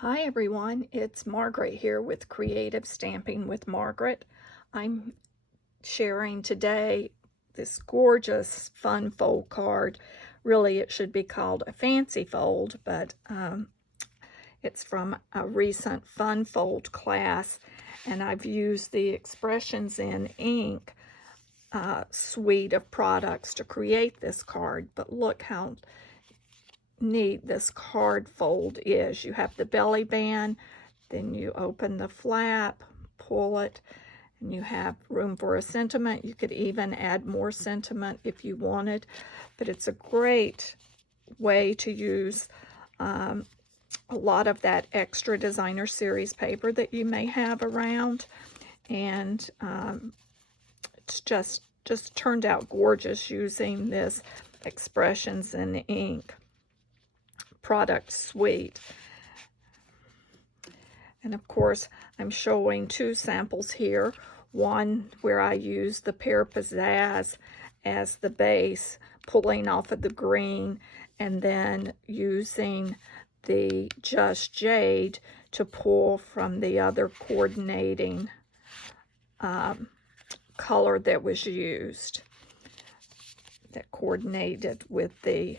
Hi everyone, it's Margaret here with Creative Stamping with Margaret. I'm sharing today this gorgeous fun fold card. Really, it should be called a fancy fold, but it's from a recent fun fold class, and I've used the Expressions in Ink suite of products to create this card. But look how neat this card fold is. You have the belly band, then you open the flap, pull it, and you have room for a sentiment. You could even add more sentiment if you wanted, but it's a great way to use a lot of that extra designer series paper that you may have around, and it's just turned out gorgeous using this Expressions in Ink product suite. And of course, I'm showing two samples here. One where I use the Pear Pizzazz as the base, pulling off of the green, and then using the Just Jade to pull from the other coordinating color that was used, that coordinated with the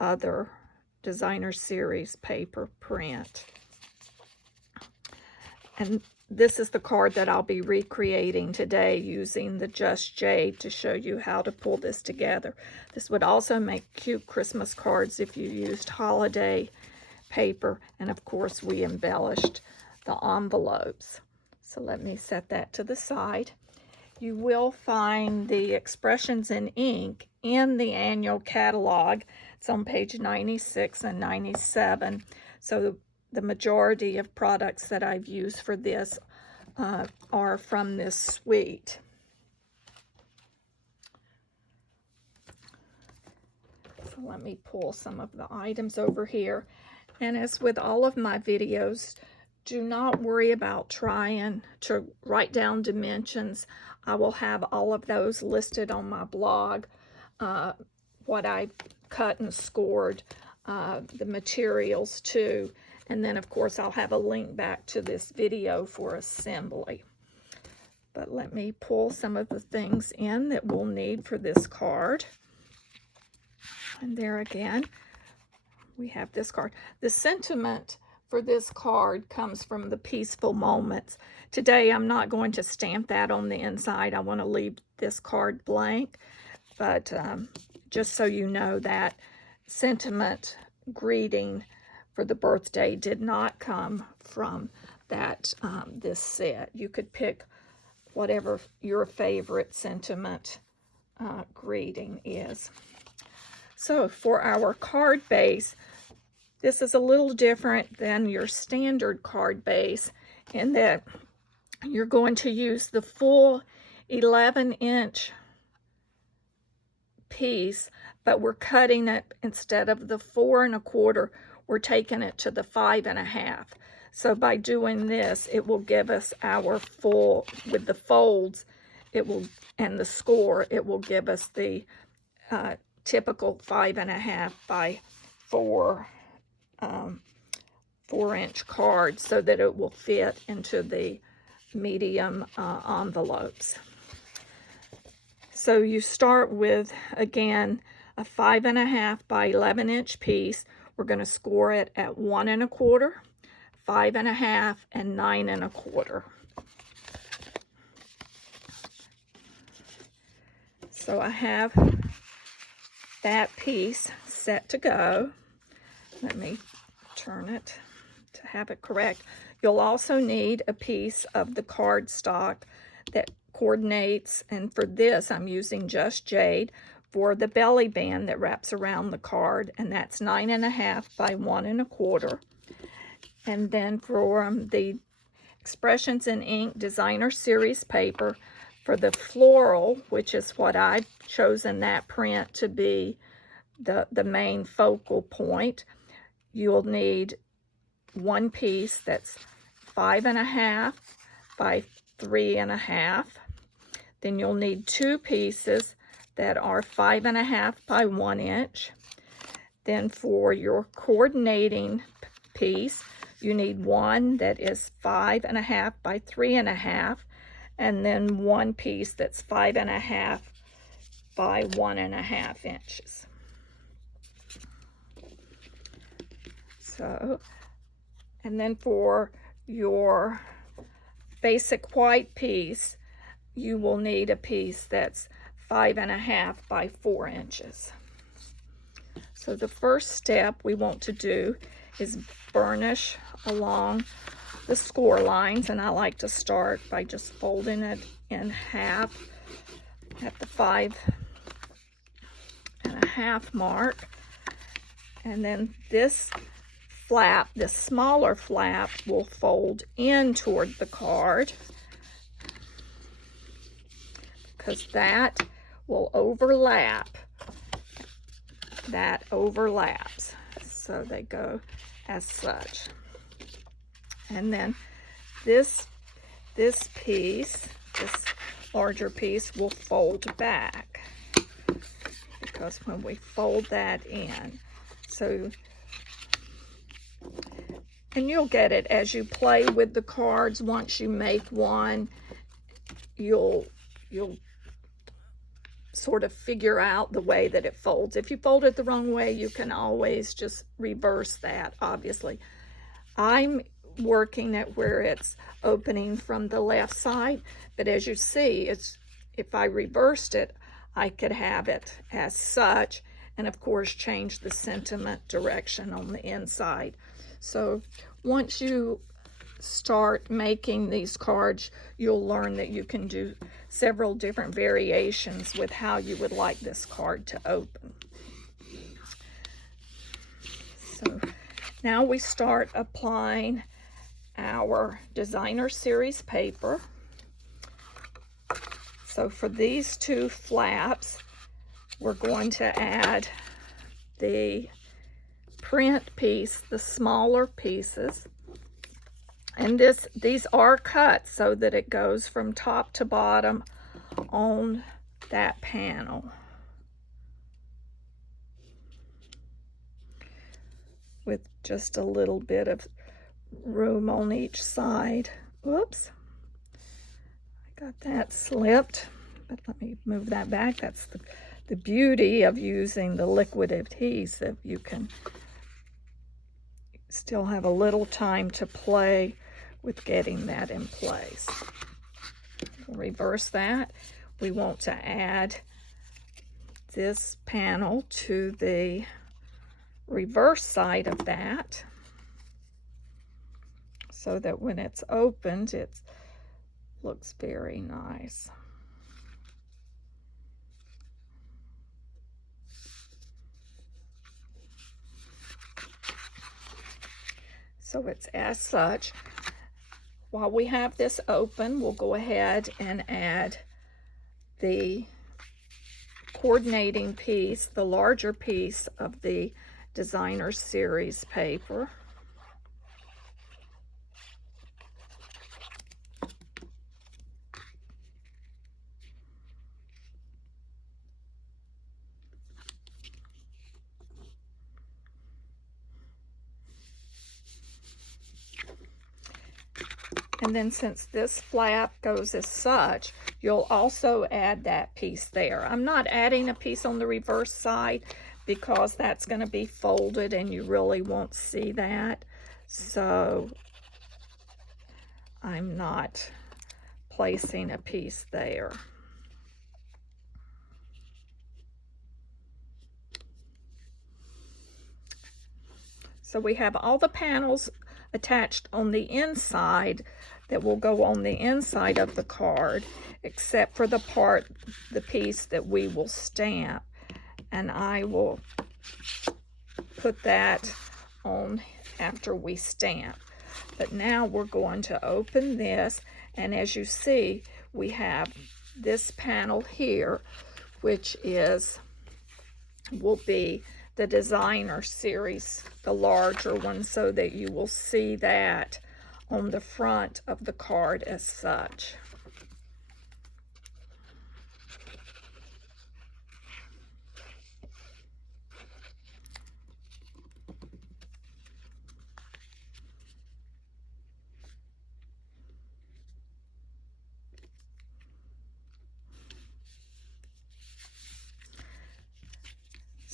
other designer series paper print. And this is the card that I'll be recreating today using the Just Jade to show you how to pull this together. This would also make cute Christmas cards if you used holiday paper. And of course, we embellished the envelopes. So let me set that to the side. You will find the Expressions in Ink in the annual catalog. It's on page 96 and 97. So the majority of products that I've used for this are from this suite. So let me pull some of the items over here. And as with all of my videos, do not worry about trying to write down dimensions. I will have all of those listed on my blog, what I cut and scored, the materials too. And then, of course, I'll have a link back to this video for assembly. But let me pull some of the things in that we'll need for this card. And there again, we have this card. The sentiment for this card comes from the Peaceful Moments. Today, I'm not going to stamp that on the inside. I want to leave this card blank. But just so you know, that sentiment greeting for the birthday did not come from that this set. You could pick whatever your favorite sentiment greeting is. So for our card base, this is a little different than your standard card base in that you're going to use the full 11-inch piece, but we're cutting it instead of the 4 1/4. We're taking it to the 5 1/2. So by doing this, it will give us our full, with the folds, it will, and the score, it will give us the typical 5 1/2 by 4-inch card, so that it will fit into the medium envelopes. So you start with, again, a 5 1/2 by 11-inch piece. We're going to score it at 1 1/4, 5 1/2, and 9 1/4. So I have that piece set to go. Let me turn it to have it correct. You'll also need a piece of the cardstock that coordinates, and for this I'm using Just Jade for the belly band that wraps around the card, and that's 9 1/2 by 1 1/4. And then for the Expressions in Ink designer series paper, for the floral, which is what I've chosen that print to be the main focal point, you'll need one piece that's 5 1/2 by 3 1/2. Then you'll need two pieces that are 5 1/2 by 1 inch. Then for your coordinating piece. You need one that is 5.5 by 3.5, and then one piece that's 5.5 by 1.5 inches. So, and then for your basic white piece, you will need a piece that's 5.5 by 4 inches. So the first step we want to do is burnish along the score lines, and I like to start by just folding it in half at the 5.5 mark. And then this flap, this smaller flap, will fold in toward the card, because that will overlap. That overlaps, so they go as such. And then this piece, this larger piece, will fold back, because when we fold that in, so, and you'll get it as you play with the cards. Once you make one, you'll sort of figure out the way that it folds. If you fold it the wrong way, you can always just reverse that, obviously. I'm working at where it's opening from the left side, but as you see, if I reversed it, I could have it as such, and of course change the sentiment direction on the inside. So once you start making these cards, you'll learn that you can do several different variations with how you would like this card to open. So now we start applying our designer series paper. So for these two flaps, we're going to add the print piece, the smaller pieces. And these are cut so that it goes from top to bottom on that panel, with just a little bit of room on each side. Whoops, I got that slipped, but let me move that back. That's the beauty of using the liquid adhesive. You can still have a little time to play with getting that in place. We'll reverse that. We want to add this panel to the reverse side of that, so that when it's opened, it looks very nice. So it's as such. While we have this open, we'll go ahead and add the coordinating piece, the larger piece of the designer series paper. And then since this flap goes as such, you'll also add that piece there. I'm not adding a piece on the reverse side because that's going to be folded and you really won't see that. So I'm not placing a piece there. So we have all the panels attached on the inside that will go on the inside of the card, except for the piece that we will stamp. And I will put that on after we stamp. But now we're going to open this, and as you see, we have this panel here, which will be the designer series, the larger one, so that you will see that on the front of the card as such.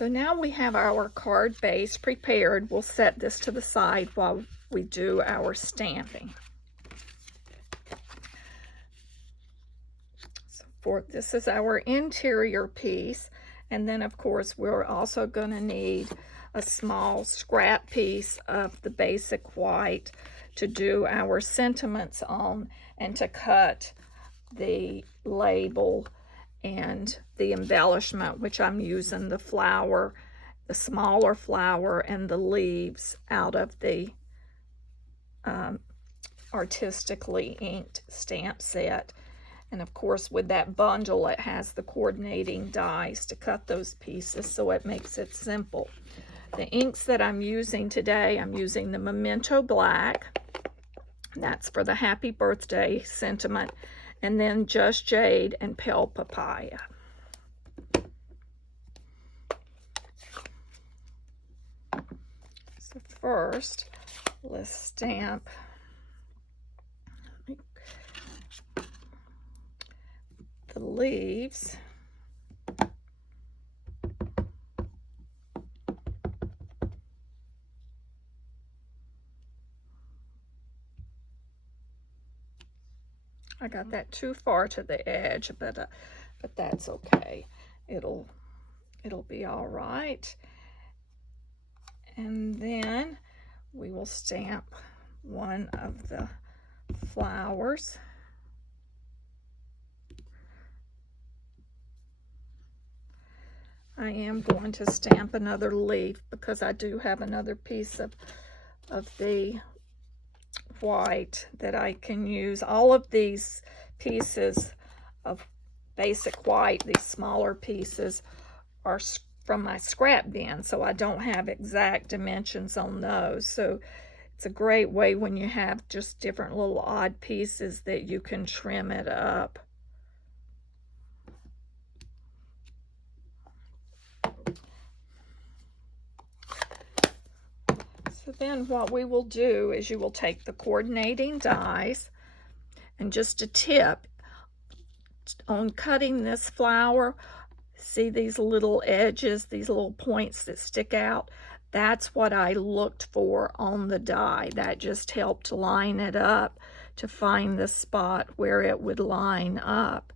So now we have our card base prepared. We'll set this to the side while we do our stamping. So this is our interior piece, and then of course we're also going to need a small scrap piece of the basic white to do our sentiments on and to cut the label and the embellishment, which I'm using the flower, the smaller flower, and the leaves out of the artistically inked stamp set. And of course, with that bundle, it has the coordinating dies to cut those pieces, so it makes it simple. The inks that I'm using today, I'm using the Memento Black. That's for the Happy Birthday sentiment. And then Just Jade and Pale Papaya. So first, let's stamp the leaves. I got that too far to the edge, but that's okay. It'll be all right. And then we will stamp one of the flowers. I am going to stamp another leaf because I do have another piece of the white that I can use. All of these pieces of basic white, these smaller pieces, are from my scrap bin, so I don't have exact dimensions on those. So it's a great way when you have just different little odd pieces that you can trim it up. So then what we will do is you will take the coordinating dies, and just a tip on cutting this flower, see these little edges, these little points that stick out? That's what I looked for on the die. That just helped line it up to find the spot where it would line up.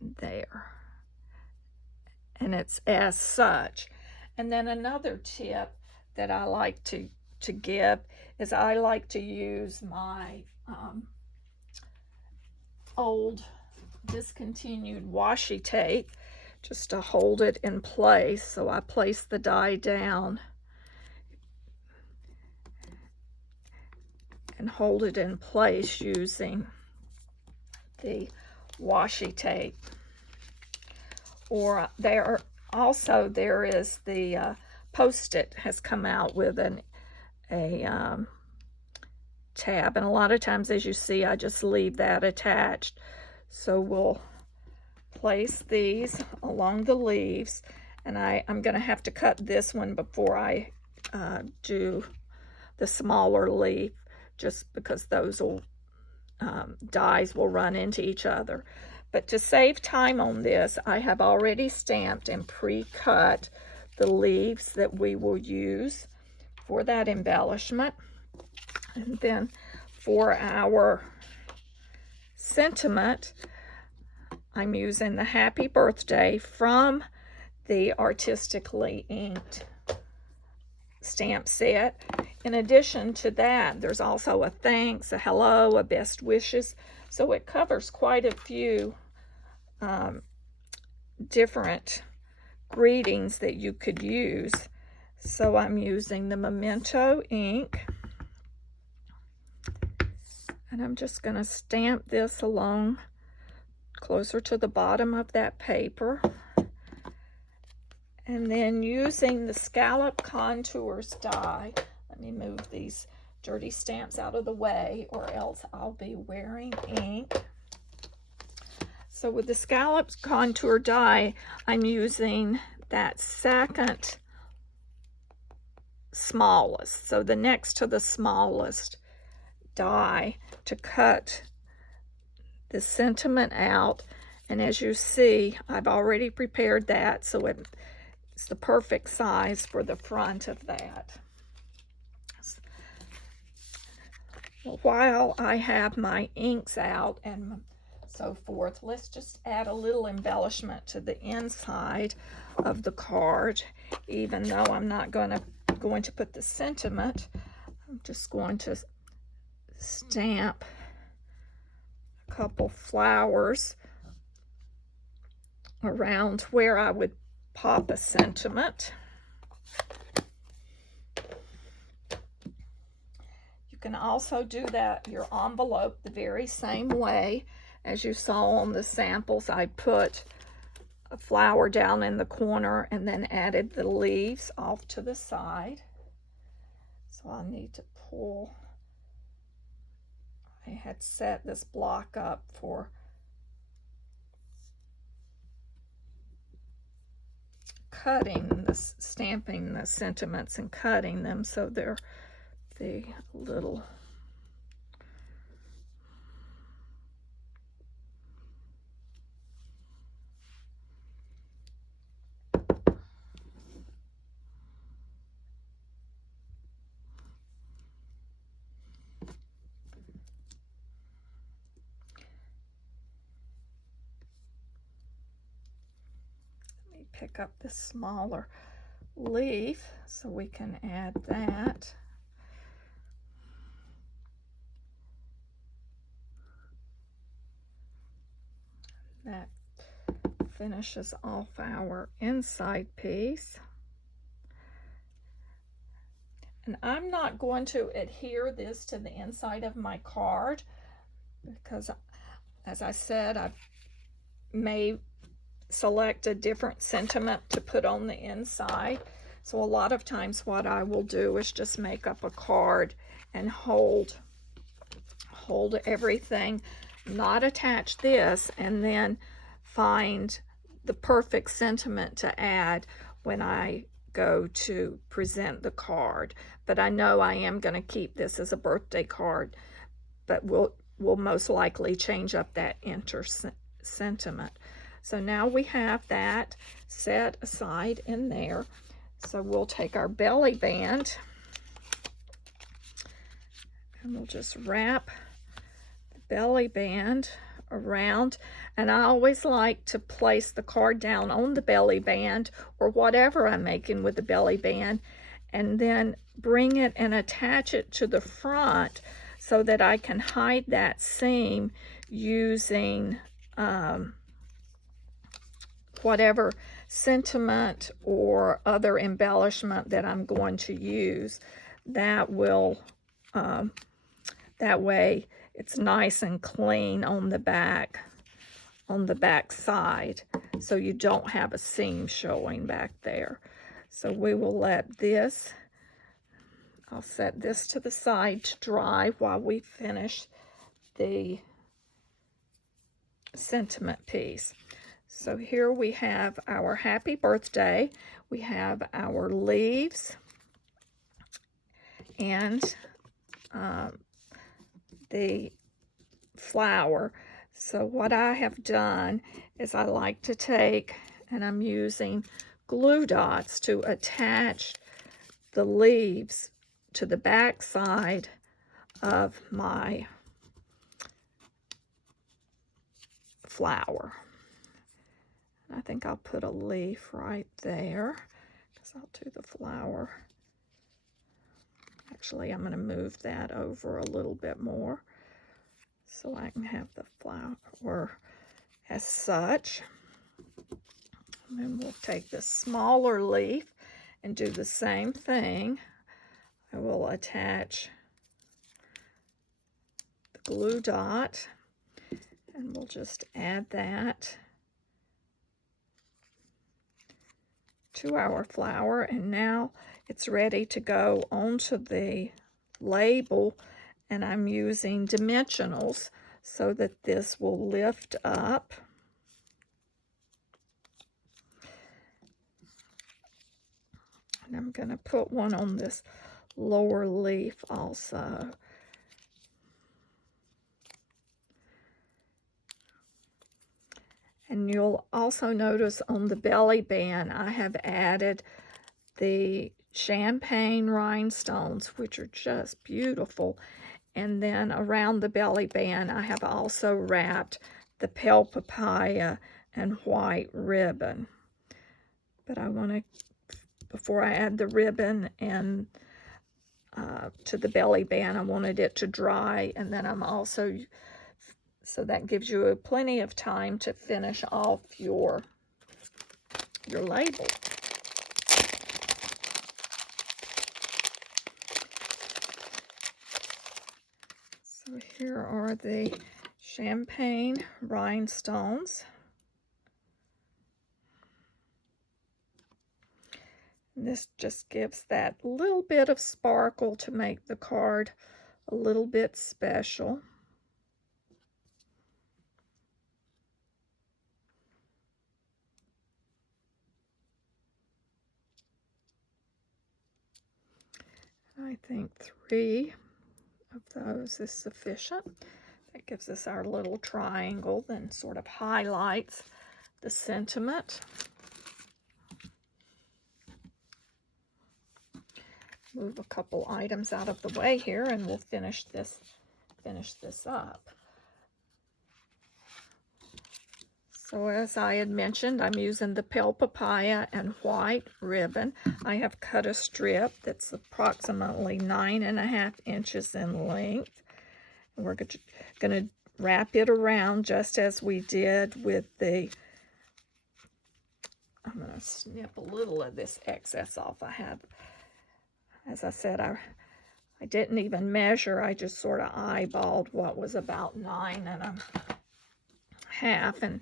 There. And it's as such. And then another tip that I like to give is I like to use my old discontinued washi tape just to hold it in place. So I place the die down and hold it in place using the washi tape. Or there is the Post-it has come out with a tab, and a lot of times, as you see, I just leave that attached. So we'll place these along the leaves, and I'm going to have to cut this one before I do the smaller leaf, just because those dies will run into each other. But to save time on this, I have already stamped and pre-cut the leaves that we will use for that embellishment. And then for our sentiment, I'm using the Happy Birthday from the artistically inked stamp set. In addition to that, there's also a thanks, a hello, a best wishes. So it covers quite a few different greetings that you could use. So I'm using the Memento ink, and I'm just going to stamp this along closer to the bottom of that paper, and then using the Scallop Contours die. Let me move these dirty stamps out of the way, or else I'll be wearing ink. So with the Scallop Contour die, I'm using that second smallest, so the next to the smallest die, to cut the sentiment out, and as you see, I've already prepared that, so it's the perfect size for the front of that. While I have my inks out and so forth, let's just add a little embellishment to the inside of the card. Even though I'm not going to put the sentiment, I'm just going to stamp a couple flowers around where I would pop a sentiment. You can also do that, your envelope, the very same way. As you saw on the samples, I put a flower down in the corner and then added the leaves off to the side. So I need to pull. I had set this block up for cutting, stamping the sentiments and cutting them, so they're the little pick up this smaller leaf so we can add that. That finishes off our inside piece. And I'm not going to adhere this to the inside of my card because, as I said, I may select a different sentiment to put on the inside. So a lot of times what I will do is just make up a card and hold everything, not attach this, and then find the perfect sentiment to add when I go to present the card. But I know I am going to keep this as a birthday card, but we'll most likely change up that sentiment. So now we have that set aside in there. So we'll take our belly band and we'll just wrap the belly band around. And I always like to place the card down on the belly band or whatever I'm making with the belly band, and then bring it and attach it to the front so that I can hide that seam using whatever sentiment or other embellishment that I'm going to use. That will, that way it's nice and clean on the back side, so you don't have a seam showing back there. So we will let this, I'll set this to the side to dry while we finish the sentiment piece. So here we have our happy birthday, we have our leaves, and the flower. So what I have done is I like to take, and I'm using glue dots to attach the leaves to the back side of my flower. I think I'll put a leaf right there because I'll do the flower. Actually, I'm going to move that over a little bit more so I can have the flower as such. And then we'll take the smaller leaf and do the same thing. I will attach the glue dot and we'll just add that to our flower, and now it's ready to go onto the label, and I'm using dimensionals so that this will lift up. And I'm going to put one on this lower leaf also. And you'll also notice on the belly band, I have added the champagne rhinestones, which are just beautiful. And then around the belly band, I have also wrapped the pale papaya and white ribbon. But I want to, before I add the ribbon and to the belly band, I wanted it to dry, and then I'm also, so that gives you plenty of time to finish off your label. So here are the champagne rhinestones. This just gives that little bit of sparkle to make the card a little bit special. I think 3 of those is sufficient. That gives us our little triangle, then sort of highlights the sentiment. Move a couple items out of the way here, and we'll finish this up. So as I had mentioned, I'm using the pale papaya and white ribbon. I have cut a strip that's approximately 9.5 inches in length. And we're going to wrap it around just as we did with the, I'm going to snip a little of this excess off. I have, as I said, I didn't even measure. I just sort of eyeballed what was about 9.5, and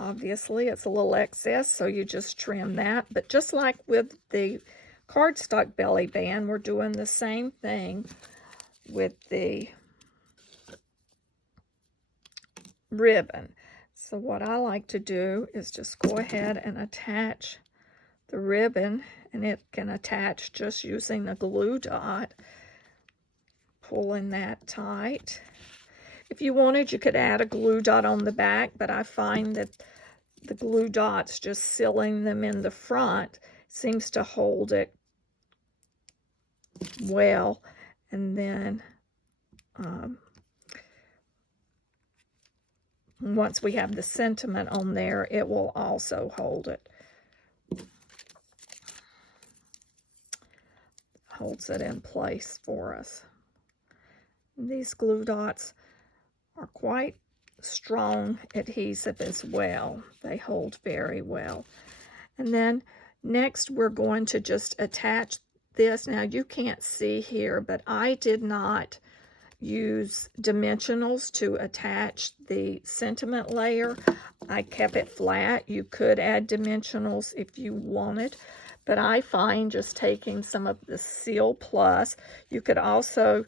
obviously it's a little excess, so you just trim that. But just like with the cardstock belly band, we're doing the same thing with the ribbon. So what I like to do is just go ahead and attach the ribbon, and it can attach just using a glue dot, pulling that tight. If you wanted, you could add a glue dot on the back, but I find that the glue dots, just sealing them in the front, seems to hold it well. And then once we have the sentiment on there, it will also hold it. Holds it in place for us. And these glue dots are quite strong adhesive as well. They hold very well. And then next we're going to just attach this. Now you can't see here, but I did not use dimensionals to attach the sentiment layer. I kept it flat. You could add dimensionals if you wanted, but I find just taking some of the Seal Plus, you could also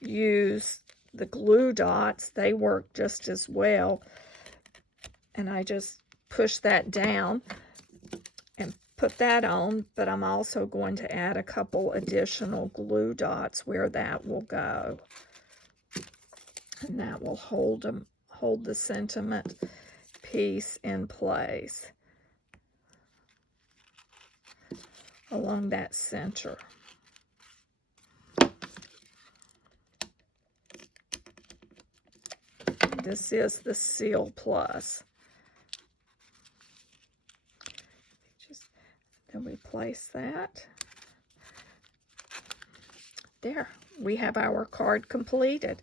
use the glue dots. They work just as well. And I just push that down and put that on, but I'm also going to add a couple additional glue dots where that will go. And that will hold the sentiment piece in place along that center. This is the Seal Plus. Then we place that. There, we have our card completed.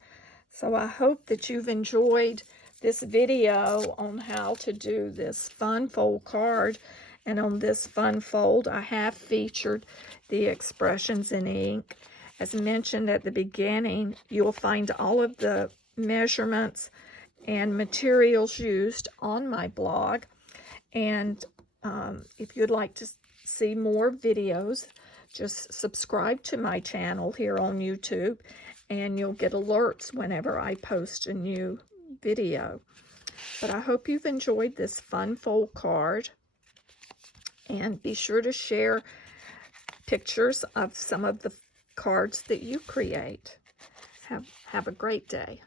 So I hope that you've enjoyed this video on how to do this fun fold card. And on this fun fold, I have featured the expressions in ink. As mentioned at the beginning, you'll find all of the measurements and materials used on my blog. And if you'd like to see more videos, just subscribe to my channel here on YouTube, and you'll get alerts whenever I post a new video. But I hope you've enjoyed this fun fold card, and be sure to share pictures of some of the cards that you create. Have a great day.